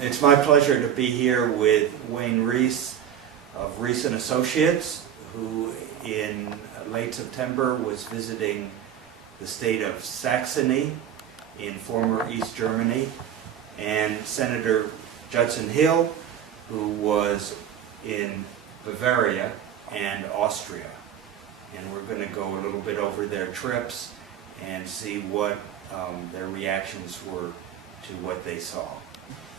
It's my pleasure to be here with Wayne Reese of Reese & Associates, who in late September was visiting the state of Saxony in former East Germany, and Senator Judson Hill, who was in Bavaria and Austria. And we're going to go a little bit over their trips and see what their reactions were to what they saw.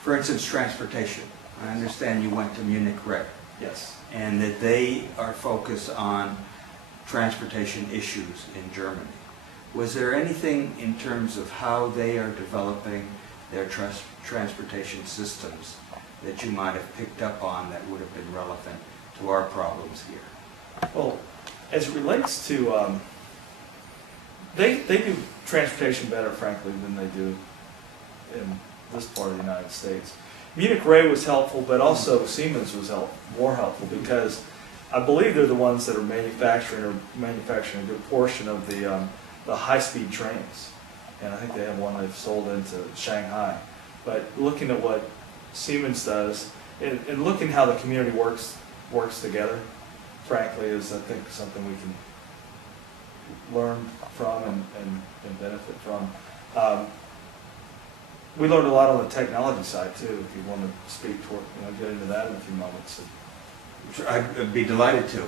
For instance, transportation. I understand you went to Munich Re. Yes. And that they are focused on transportation issues in Germany. Was there anything in terms of how they are developing their transportation systems that you might have picked up on that would have been relevant to our problems here? Well, as it relates to, they do transportation better, frankly, than they do in this part of the United States. Munich Re was helpful, but also Siemens was more helpful because I believe they're the ones that are manufacturing a good portion of the high-speed trains. And I think they have one they've sold into Shanghai. But looking at what Siemens does, and looking how the community works together, frankly, is I think something we can learn from and benefit from. We learned a lot on the technology side too. If you want to speak toward, get into that in a few moments. I'd be delighted to.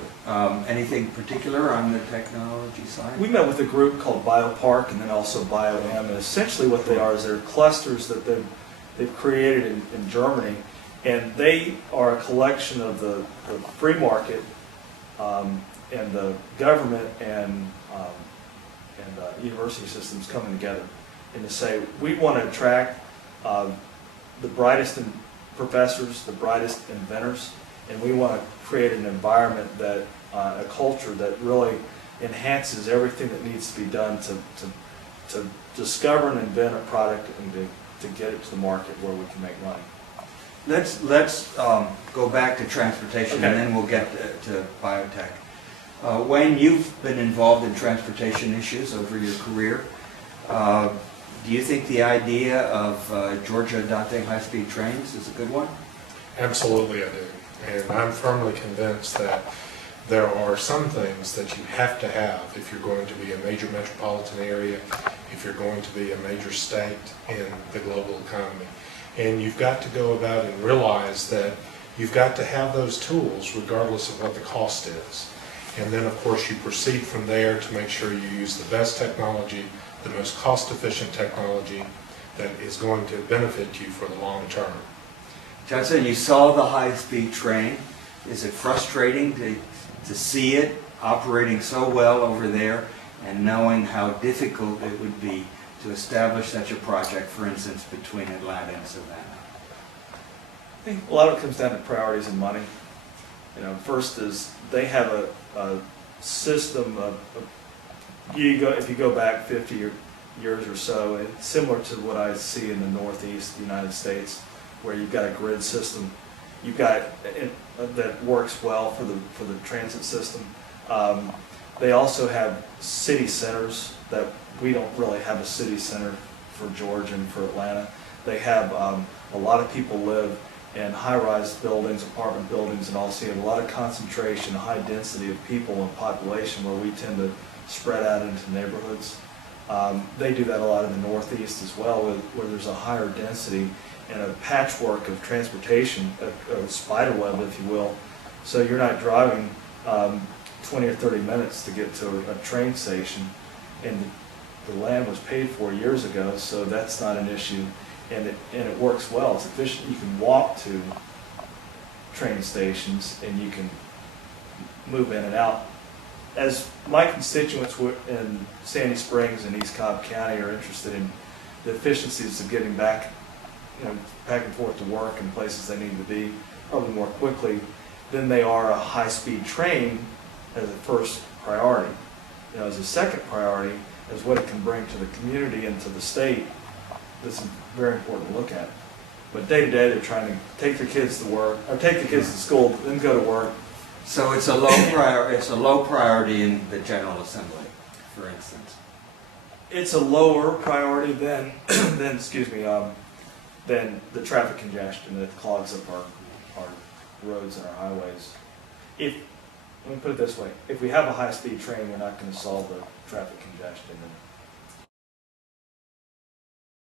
Anything particular on the technology side? We met with a group called BioPark and then also BioM, and essentially what they are is they're clusters that they've created in Germany, and they are a collection of the free market and the government and university systems coming together, and to say we want to attract the brightest professors, the brightest inventors, and we want to create an environment that a culture that really enhances everything that needs to be done to discover and invent a product and to get it to the market where we can make money. Let's go back to transportation, Okay. And then we'll get to biotech. Wayne, you've been involved in transportation issues over your career. Do you think the idea of Georgia adopting high-speed trains is a good one? Absolutely I do. And I'm firmly convinced that there are some things that you have to have if you're going to be a major metropolitan area, if you're going to be a major state in the global economy. And you've got to go about and realize that you've got to have those tools regardless of what the cost is. And then of course you proceed from there to make sure you use the best technology, the most cost-efficient technology that is going to benefit you for the long term. Judson, you saw the high-speed train. Is it frustrating to see it operating so well over there and knowing how difficult it would be to establish such a project, for instance, between Atlanta and Savannah? I think a lot of it comes down to priorities and money. First is they have a system of if you go back 50 years or so, it's similar to what I see in the Northeast United States, where you've got a grid system, you've got that works well for the transit system. They also have city centers that we don't really have a city center for Georgia and for Atlanta. They have a lot of people live in high-rise buildings, apartment buildings, and also you have a lot of concentration, a high density of people and population where we tend to spread out into neighborhoods. They do that a lot in the Northeast as well, where there's a higher density and a patchwork of transportation, a spider web, if you will. So you're not driving 20 or 30 minutes to get to a train station, and the land was paid for years ago, so that's not an issue, and it works well. It's efficient. You can walk to train stations, and you can move in and out. As my constituents in Sandy Springs and East Cobb County are interested in the efficiencies of getting back and forth to work in places they need to be, probably more quickly than they are a high-speed train as a first priority. As a second priority, is what it can bring to the community and to the state. That's very important to look at. But day to day, they're trying to take their kids to work, or take the kids to school, then go to work. So it's a low priority in the General Assembly, for instance. It's a lower priority than than the traffic congestion that clogs up our roads and our highways. Let me put it this way, if we have a high-speed train, we're not going to solve the traffic congestion. And